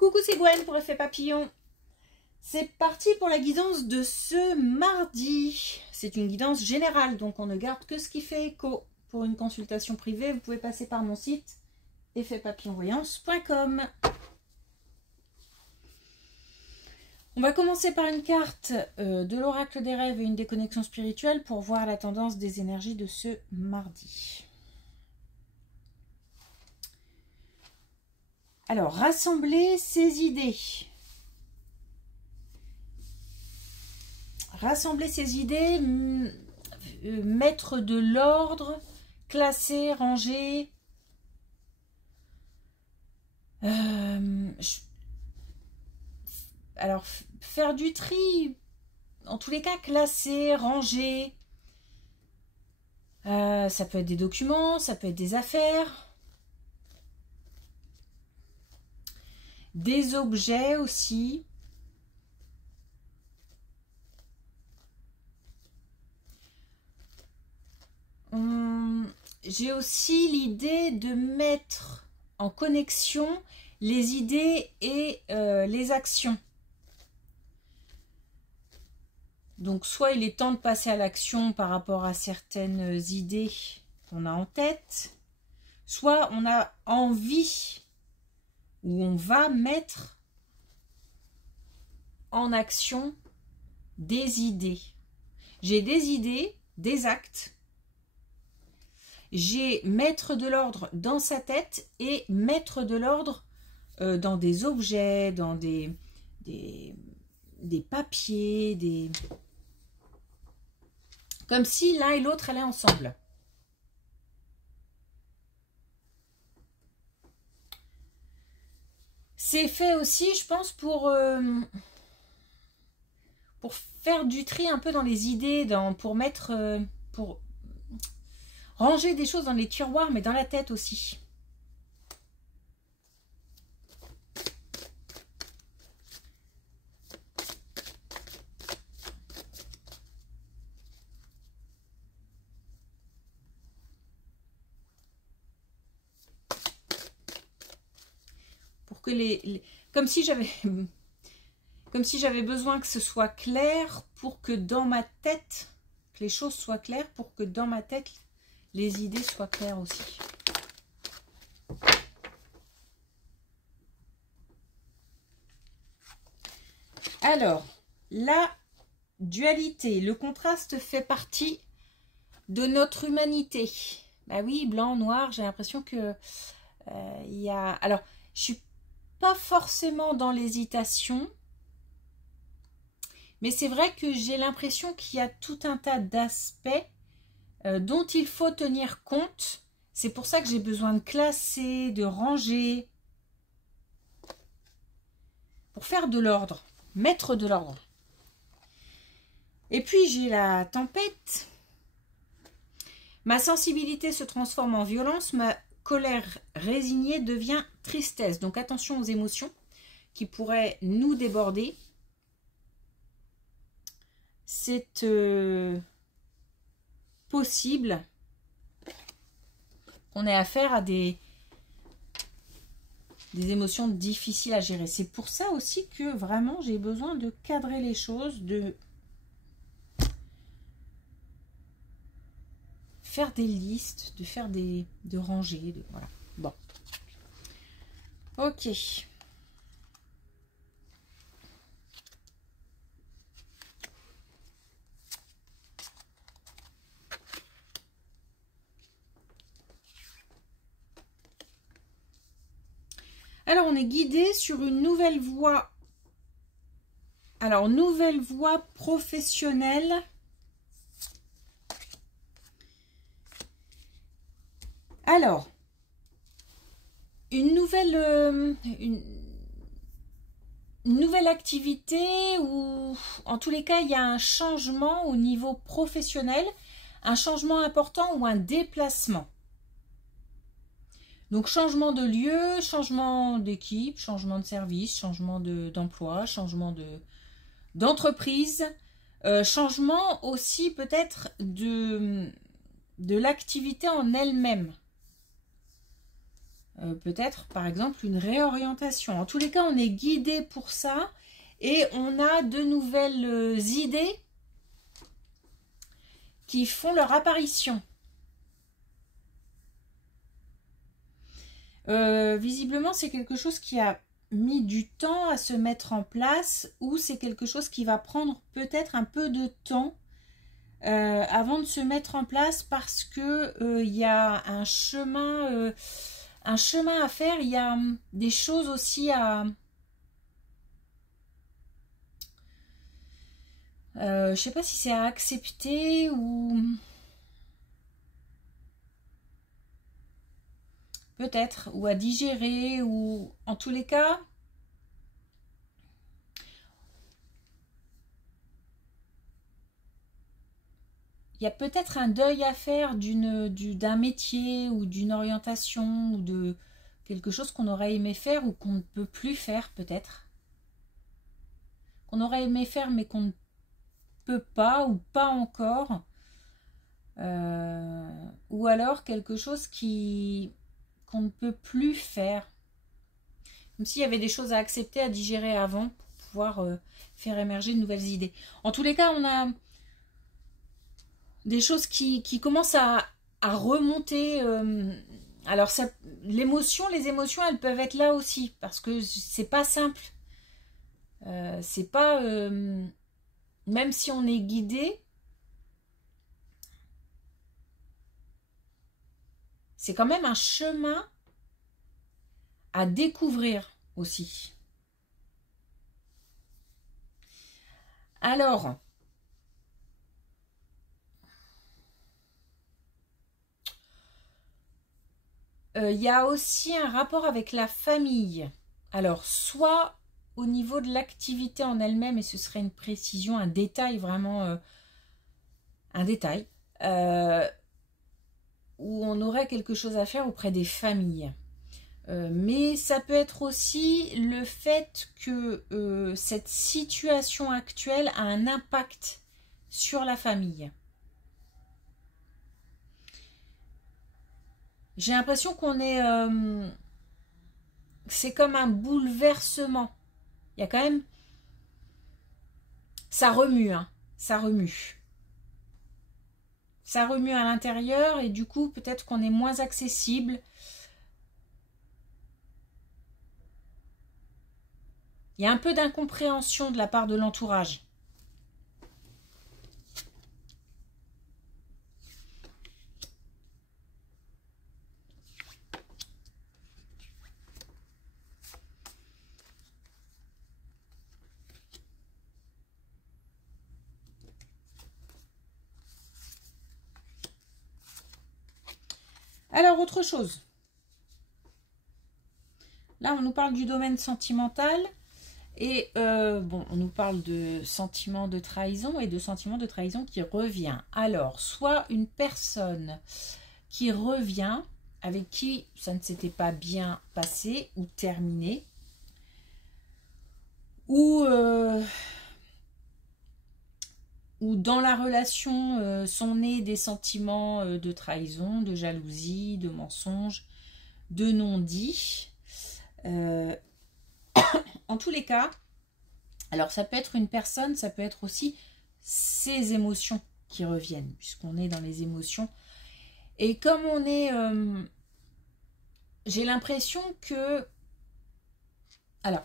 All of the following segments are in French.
Coucou, c'est Gwen pour Effet Papillon. C'est parti pour la guidance de ce mardi. C'est une guidance générale, donc on ne garde que ce qui fait écho. Pour une consultation privée, vous pouvez passer par mon site effetpapillonvoyance.com. On va commencer par une carte de l'oracle des rêves et une déconnexion spirituelle pour voir la tendance des énergies de ce mardi. Alors, rassembler ses idées. Rassembler ses idées, mettre de l'ordre, classer, ranger. Alors, faire du tri, en tous les cas, classer, ranger. Ça peut être des documents, ça peut être des affaires. Des objets aussi. J'ai aussi l'idée de mettre en connexion les idées et les actions. Donc soit il est temps de passer à l'action par rapport à certaines idées qu'on a en tête, soit on a envie ou on va mettre en action des idées. J'ai des idées, des actes. J'ai mettre de l'ordre dans sa tête et mettre de l'ordre dans des objets, dans des papiers, comme si l'un et l'autre allaient ensemble. C'est fait aussi, je pense, pour faire du tri un peu dans les idées, pour ranger des choses dans les tiroirs, mais dans la tête aussi. Pour que comme si j'avais besoin que ce soit clair, pour que dans ma tête, que les choses soient claires, pour que dans ma tête, les idées soient claires aussi. Alors, la dualité, le contraste fait partie de notre humanité. Bah oui, blanc, noir, j'ai l'impression que il y a... Alors, je suis pas forcément dans l'hésitation, mais c'est vrai que j'ai l'impression qu'il y a tout un tas d'aspects dont il faut tenir compte. C'est pour ça que j'ai besoin de classer, de ranger, pour faire de l'ordre, mettre de l'ordre. Et puis j'ai la tempête. Ma sensibilité se transforme en violence, ma colère résignée devient tristesse. Donc attention aux émotions qui pourraient nous déborder. C'est possible qu'on ait affaire à des émotions difficiles à gérer. C'est pour ça aussi que vraiment j'ai besoin de cadrer les choses, de faire des listes, de ranger, voilà. Bon. Ok. Alors, on est guidé sur une nouvelle voie. Alors, nouvelle voie professionnelle. Alors, une nouvelle activité où, en tous les cas, il y a un changement au niveau professionnel, un changement important ou un déplacement. Donc, changement de lieu, changement d'équipe, changement de service, changement d'emploi, changement d'entreprise, changement aussi peut-être de l'activité en elle-même. peut-être par exemple une réorientation. En tous les cas, on est guidé pour ça et on a de nouvelles idées qui font leur apparition. Visiblement, c'est quelque chose qui a mis du temps à se mettre en place ou c'est quelque chose qui va prendre peut-être un peu de temps avant de se mettre en place parce que il y a un chemin à faire, il y a des choses aussi à... je sais pas si c'est à accepter ou... Peut-être, ou à digérer, ou en tous les cas, il y a peut-être un deuil à faire d'un métier ou d'une orientation ou de quelque chose qu'on aurait aimé faire ou qu'on ne peut plus faire peut-être. Qu'on aurait aimé faire mais qu'on ne peut pas ou pas encore. Ou alors quelque chose qu'on ne peut plus faire. Comme s'il y avait des choses à accepter, à digérer avant pour pouvoir faire émerger de nouvelles idées. En tous les cas, on a des choses qui commencent à remonter. Alors, les émotions, elles peuvent être là aussi parce que c'est pas simple. C'est pas... même si on est guidé, c'est quand même un chemin à découvrir aussi. Alors, il y a aussi un rapport avec la famille. Alors, soit au niveau de l'activité en elle-même, et ce serait une précision, un détail vraiment, un détail, où on aurait quelque chose à faire auprès des familles. Mais ça peut être aussi le fait que cette situation actuelle a un impact sur la famille. J'ai l'impression qu'on est... c'est comme un bouleversement. Il y a quand même... Ça remue, hein. Ça remue. Ça remue à l'intérieur et du coup, peut-être qu'on est moins accessible. Il y a un peu d'incompréhension de la part de l'entourage. Alors, autre chose. Là, on nous parle du domaine sentimental. Et bon, on nous parle de sentiment de trahison et de sentiment de trahison qui revient. Alors, soit une personne qui revient, avec qui ça ne s'était pas bien passé ou terminé, ou dans la relation sont nés des sentiments de trahison, de jalousie, de mensonge, de non-dit. En tous les cas, alors ça peut être une personne, ça peut être aussi ses émotions qui reviennent, puisqu'on est dans les émotions. Et comme on est... j'ai l'impression que... Alors,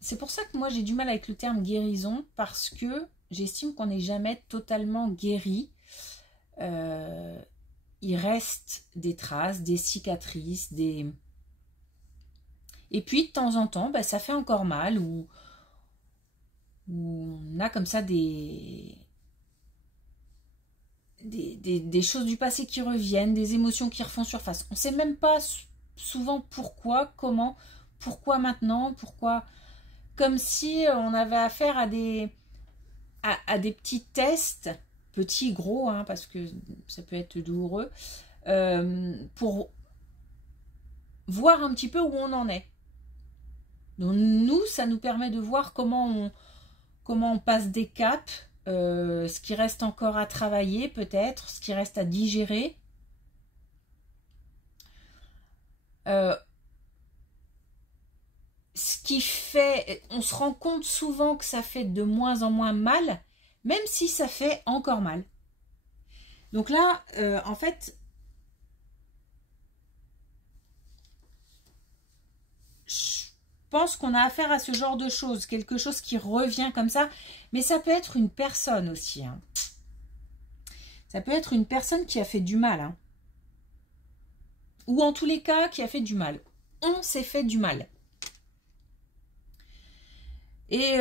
c'est pour ça que moi j'ai du mal avec le terme guérison, parce que j'estime qu'on n'est jamais totalement guéri. Il reste des traces, des cicatrices, des... Et puis de temps en temps, bah, ça fait encore mal, ou on a comme ça des choses du passé qui reviennent, des émotions qui refont surface. On ne sait même pas souvent pourquoi, comment, pourquoi maintenant, pourquoi... Comme si on avait affaire à des petits tests, petits, gros, hein, parce que ça peut être douloureux, pour voir un petit peu où on en est. Donc nous, ça nous permet de voir comment on passe des caps, ce qui reste encore à travailler peut-être, ce qui reste à digérer. Ce qui fait, on se rend compte souvent que ça fait de moins en moins mal, même si ça fait encore mal. Donc là, en fait, je pense qu'on a affaire à ce genre de choses, quelque chose qui revient comme ça, mais ça peut être une personne aussi. Hein. Ça peut être une personne qui a fait du mal, hein. Ou en tous les cas, qui a fait du mal. On s'est fait du mal. Et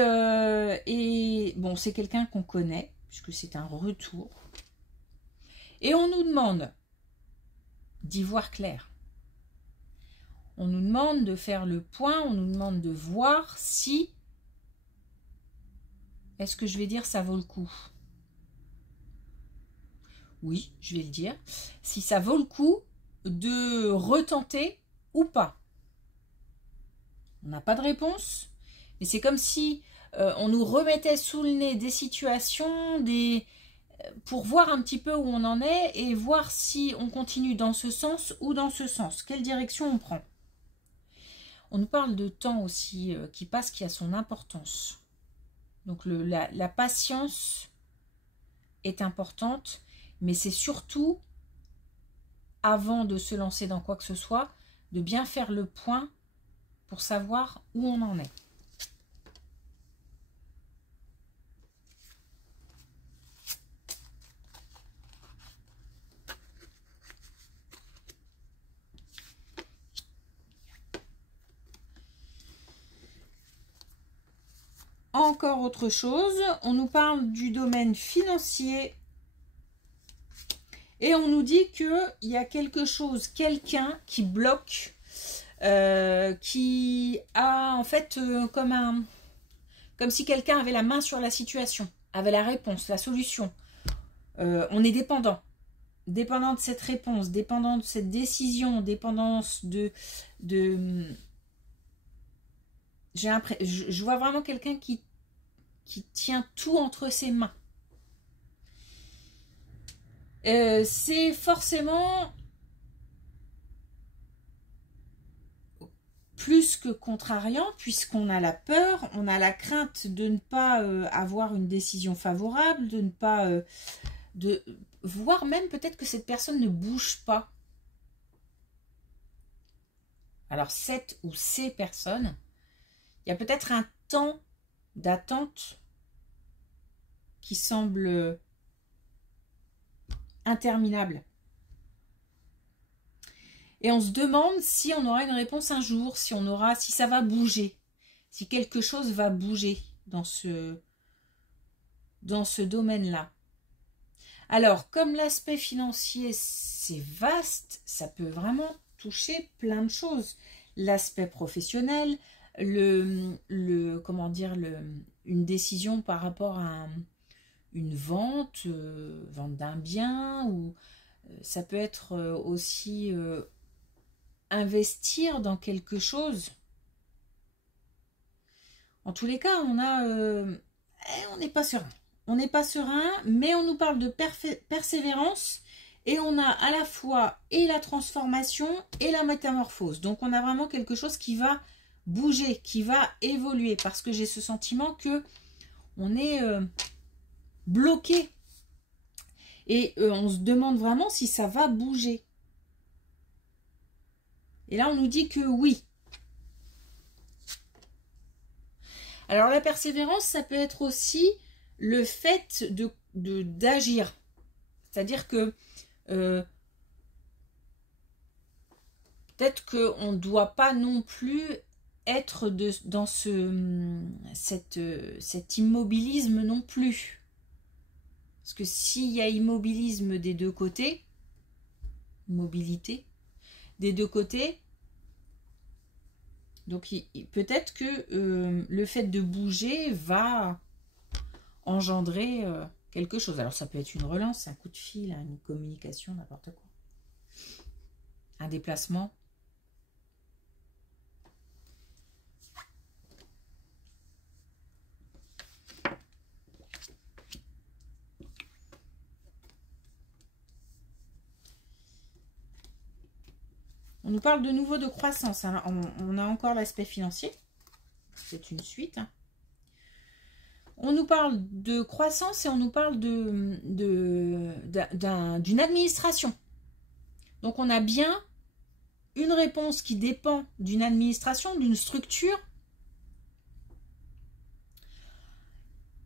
bon, c'est quelqu'un qu'on connaît, puisque c'est un retour. Et on nous demande d'y voir clair. On nous demande de faire le point, on nous demande de voir si, est-ce que je vais dire ça vaut le coup? Oui, je vais le dire. Si ça vaut le coup de retenter ou pas. On n'a pas de réponse, mais c'est comme si on nous remettait sous le nez des situations, pour voir un petit peu où on en est et voir si on continue dans ce sens ou dans ce sens. Quelle direction on prend? On nous parle de temps aussi qui passe, qui a son importance. Donc la patience est importante, mais c'est surtout, avant de se lancer dans quoi que ce soit, de bien faire le point pour savoir où on en est. Encore autre chose, on nous parle du domaine financier et on nous dit qu'il y a quelque chose, quelqu'un qui bloque, qui a en fait comme si quelqu'un avait la main sur la situation, avait la réponse, la solution. On est dépendant de cette réponse, dépendant de cette décision, dépendance je vois vraiment quelqu'un qui tient tout entre ses mains. C'est forcément plus que contrariant, puisqu'on a la peur, on a la crainte de ne pas avoir une décision favorable, de ne pas... de voir même peut-être que cette personne ne bouge pas. Alors cette ou ces personnes, il y a peut-être un temps d'attente qui semble interminable. Et on se demande si on aura une réponse un jour, si ça va bouger, si quelque chose va bouger dans ce domaine-là. Alors, comme l'aspect financier, c'est vaste, ça peut vraiment toucher plein de choses. L'aspect professionnel, comment dire, une décision par rapport à une vente, vente d'un bien, ou ça peut être aussi investir dans quelque chose. En tous les cas, on n'est pas serein. On n'est pas serein, mais on nous parle de persévérance et on a à la fois et la transformation et la métamorphose. Donc on a vraiment quelque chose qui va bouger, qui va évoluer, parce que j'ai ce sentiment que on est bloqué et on se demande vraiment si ça va bouger. Et là on nous dit que oui. Alors la persévérance, ça peut être aussi le fait d'agir. C'est-à-dire que peut-être qu'on ne doit pas non plus être dans cet immobilisme non plus. Parce que s'il y a immobilisme des deux côtés, mobilité, des deux côtés, donc peut-être que le fait de bouger va engendrer quelque chose. Alors ça peut être une relance, un coup de fil, une communication, n'importe quoi. Un déplacement. On nous parle de nouveau de croissance. Hein. On a encore l'aspect financier. C'est une suite. Hein. On nous parle de croissance et on nous parle d'une administration. Donc on a bien une réponse qui dépend d'une administration, d'une structure.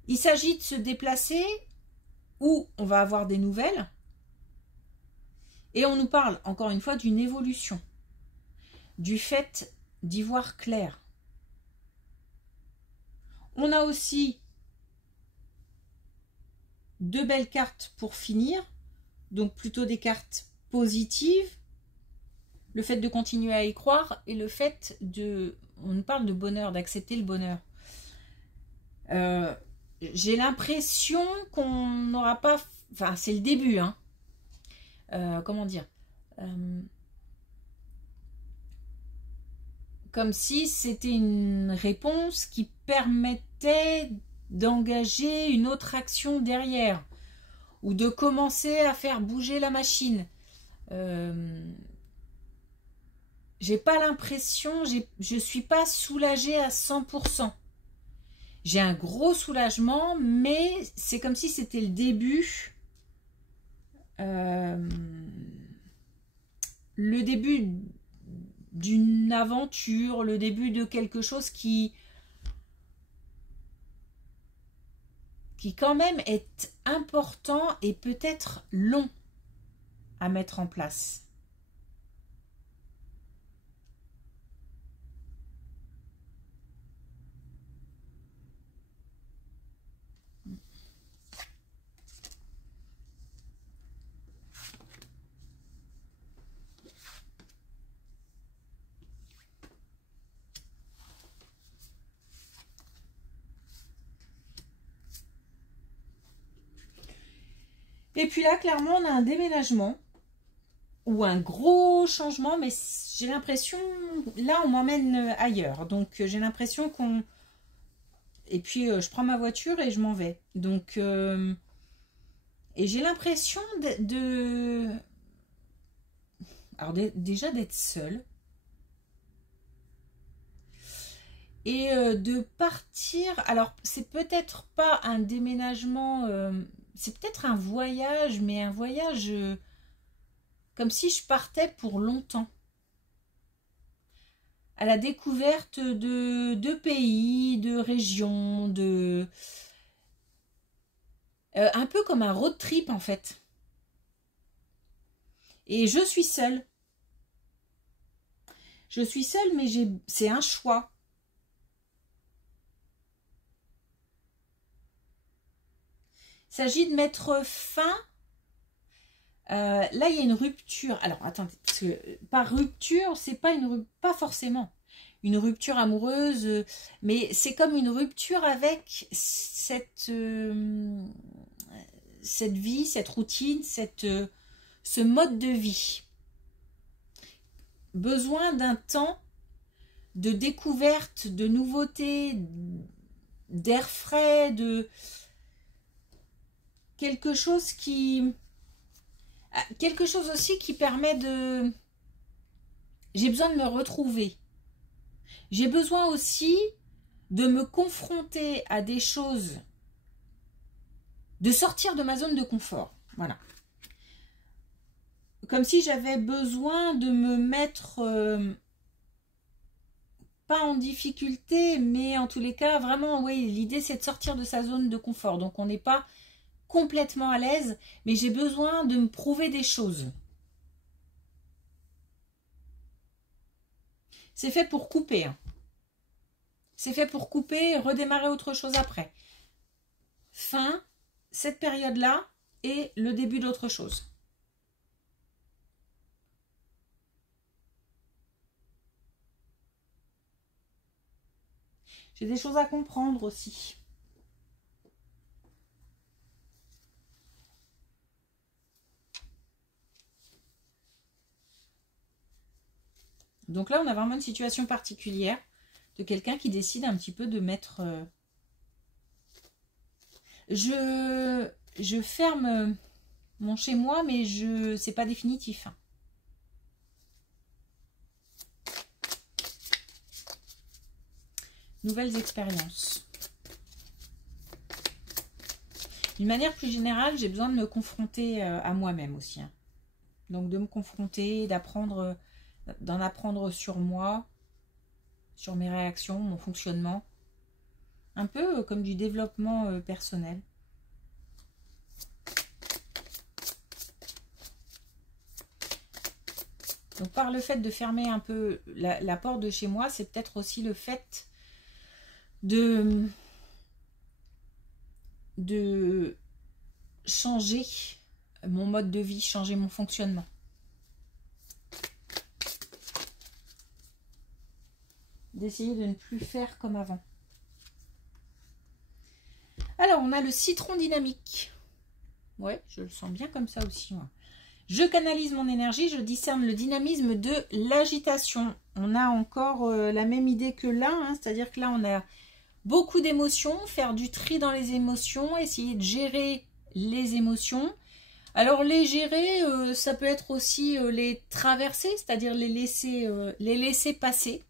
Il s'agit de se déplacer où on va avoir des nouvelles. Et on nous parle encore une fois d'une évolution. Du fait d'y voir clair. On a aussi deux belles cartes pour finir, donc plutôt des cartes positives, le fait de continuer à y croire et le fait de, on nous parle de bonheur, d'accepter le bonheur. J'ai l'impression qu'on n'aura pas, enfin c'est le début, hein. Comment dire, comme si c'était une réponse qui permettait d'engager une autre action derrière ou de commencer à faire bouger la machine. J'ai pas l'impression, je suis pas soulagée à 100%. J'ai un gros soulagement, mais c'est comme si c'était le début. Le début d'une aventure, le début de quelque chose qui quand même est important et peut-être long à mettre en place. Et puis là, clairement, on a un déménagement ou un gros changement, mais j'ai l'impression, là, on m'emmène ailleurs. Donc, j'ai l'impression qu'on... Et puis, je prends ma voiture et je m'en vais. Donc, et j'ai l'impression Alors, déjà d'être seule. Et de partir... Alors, c'est peut-être pas un déménagement... c'est peut-être un voyage, mais un voyage comme si je partais pour longtemps. À la découverte de pays, de régions, un peu comme un road trip en fait. Et je suis seule. Je suis seule, mais c'est un choix. Il s'agit de mettre fin. Là, il y a une rupture. Alors, attendez, parce que par rupture, c'est pas pas forcément une rupture amoureuse, mais c'est comme une rupture avec cette vie, cette routine, ce mode de vie. Besoin d'un temps de découverte, de nouveautés, d'air frais, de quelque chose aussi qui permet de... J'ai besoin de me retrouver. J'ai besoin aussi de me confronter à des choses, de sortir de ma zone de confort. Voilà. Comme si j'avais besoin de me mettre, pas en difficulté, mais en tous les cas, vraiment, oui, l'idée c'est de sortir de sa zone de confort. Donc on n'est pas complètement à l'aise, mais j'ai besoin de me prouver des choses. C'est fait pour couper. Hein. C'est fait pour couper et redémarrer autre chose après. Fin, cette période-là et le début d'autre chose. J'ai des choses à comprendre aussi. Donc là, on a vraiment une situation particulière de quelqu'un qui décide un petit peu de mettre... Je ferme mon chez moi, mais c'est pas définitif. nouvelles expériences. D'une manière plus générale, j'ai besoin de me confronter à moi-même aussi. Hein. Donc de me confronter, d'apprendre, d'en apprendre sur moi, sur mes réactions, mon fonctionnement. Un peu comme du développement personnel. Donc par le fait de fermer un peu la porte de chez moi, c'est peut-être aussi le fait de changer mon mode de vie, changer mon fonctionnement. D'essayer de ne plus faire comme avant. Alors, on a le citron dynamique. Ouais, je le sens bien comme ça aussi, moi. Je canalise mon énergie, je discerne le dynamisme de l'agitation. On a encore la même idée que là, hein, c'est-à-dire que là, on a beaucoup d'émotions, faire du tri dans les émotions, essayer de gérer les émotions. Alors, les gérer, ça peut être aussi les traverser, c'est-à-dire les laisser passer.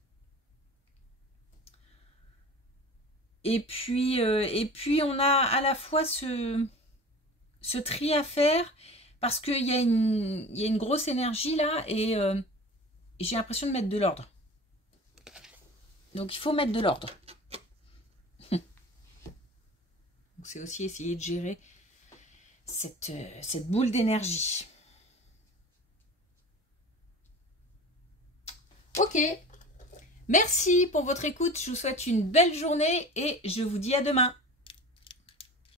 Et puis, on a à la fois ce tri à faire, parce qu'il y a une grosse énergie là, et j'ai l'impression de mettre de l'ordre. Donc il faut mettre de l'ordre. C'est aussi essayer de gérer cette boule d'énergie. Ok. Merci pour votre écoute. Je vous souhaite une belle journée et je vous dis à demain.